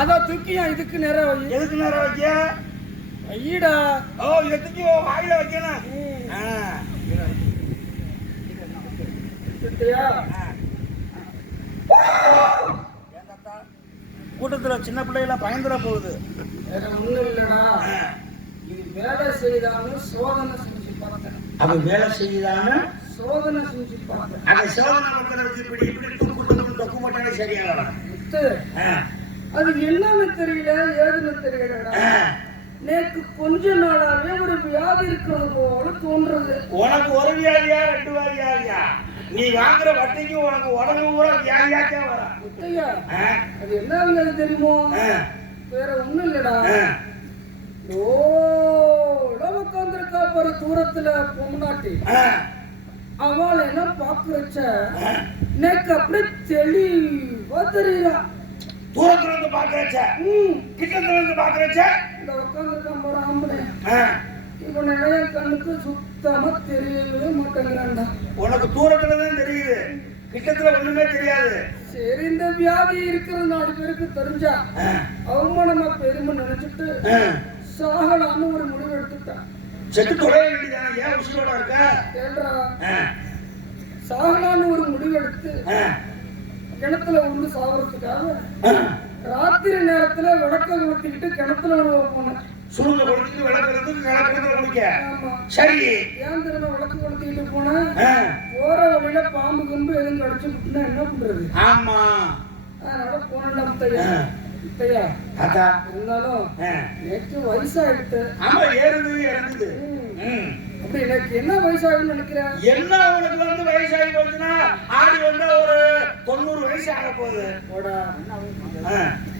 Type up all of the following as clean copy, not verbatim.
அத தூக்கியா இதுக்கு நேரம் வை. எதுக்கு நேரம் வைக்க? ஐயடா. ஓ இத தூக்கி வாயில வைக்கணும். கூட்டத்துல சின்ன பிள்ளைகள பயந்துட போகுது. வேற ஒண்ணும் இல்லடா. இது வேலை செய்தாலும் சோதனை செஞ்சு பார்த்தேன். அது வேலை செய்தாலும் சோதனை செஞ்சு பார்த்தேன். அந்த சோதனை பண்றது இப்படி இப்படி துப்பு டொக்கு போட்டாலே சரியா வரும். அது என்னன்னு தெரியல, ஏதுன்னு தெரியலடா. நேற்று கொஞ்ச நாளாவே ஒரு வியாதி இருக்கிறது போல தோன்றது. உனக்கு ஒரு வியாதியா 2 வியாதியா? நீ வாங்குற வட்டிக்கு உனக்கு உடம்பு பூரா வியாதியாக்கே வர. அது என்ன தெரியுமோ? வேற ஒண்ணும் இல்லடா. உட்காந்துருக்கா பாரு தூரத்துல பொம்னாட்டி. அவளை என்ன பாக்குறச்ச நேக்கு அப்படியே தெளிவா தெரியுறா. தூரத்துல இருந்து பாக்குறச்ச கிட்டத்துல இருந்து பாக்குறச்ச இந்த உட்காந்துருக்கான் போற ஆம்பளை இவன் நிறைய கண்ணுக்கு சுத்தமா தெரியவே மாட்டேங்கிறான்டா. உனக்கு தூரத்துல தான் தெரியுது, கிட்டத்துல ஒண்ணுமே தெரியாது. சரி இந்த வியாதி இருக்கிறது 4 பேருக்கு தெரிஞ்சா அவமானமா பெருமை நினைச்சிட்டு சாகலான்னு ஒரு முடிவு எடுத்துட்டான். செத்து தொலைய வேண்டியதான, ஏன் உசுரோட இருக்க? கேள்றா, சாகலான்னு ஒரு முடிவு எடுத்து கிணத்துல உண்டு சாவறதுக்காக ராத்திரி நேரத்துல விளக்க கொளுத்திக்கிட்டு கிணத்துல விழுவ போனேன். சுருங்க கொளுத்திட்டு விளக்குறதுக்கு கிணத்துல குளிக்க. சரி, ஏன் திரும்ப விளக்கு கொளுத்திக்கிட்டு போனேன். போற வழியில பாம்பு கம்பு எதுவும் கடிச்சு விட்டுனா என்ன பண்றது? ஆமா, அதனால போனேன்டா முத்தையா. முத்தையா இருந்தாலும் எனக்கு வயசாயிடுத்து. ஆமா, ஏறுது இறங்குது. அப்படி எனக்கு என்ன வயசாகுன்னு நினைக்கிறேன்? என்ன உனக்கு வந்து வயசாகி போச்சுன்னா ஆடி வந்தா ஒரு 90 வயசு ஆக போகுது.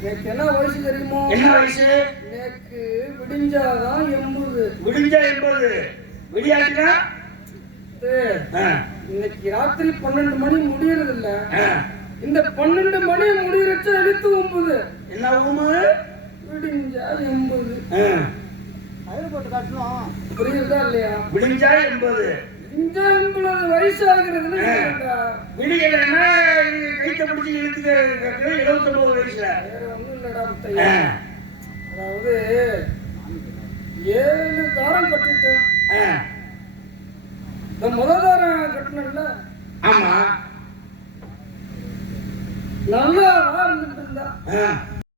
எனக்கு என்ன வயசு தெரியுமோ? என்ன வயசு? எனக்கு விடிஞ்சாதான் 80. விடிஞ்சா 80, விடியாட்டினா இன்னைக்கு ராத்திரி 12 மணி முடியறது இல்ல. இந்த 12 மணி முடியறச்ச எழுத்து 9. என்ன ஊமு? விடிஞ்சா 80. அயல் போட்டு காட்டணும். புரியுதா இல்லையா? விடிஞ்சா 80. விடிஞ்சா 80 வயசு ஆகுறதுன்னு விடியலன்னா கைத்த பிடிச்சி இழுத்துக்க 79 வயசுல. வேற ஒண்ணும் இல்லடா முத்தையா. அதாவது 7 தாரம் கட்டிட்டேன். இந்த முதல் தாரம் கட்டணும்ல. ஆமா, நல்லா இருந்துட்டு இருந்தா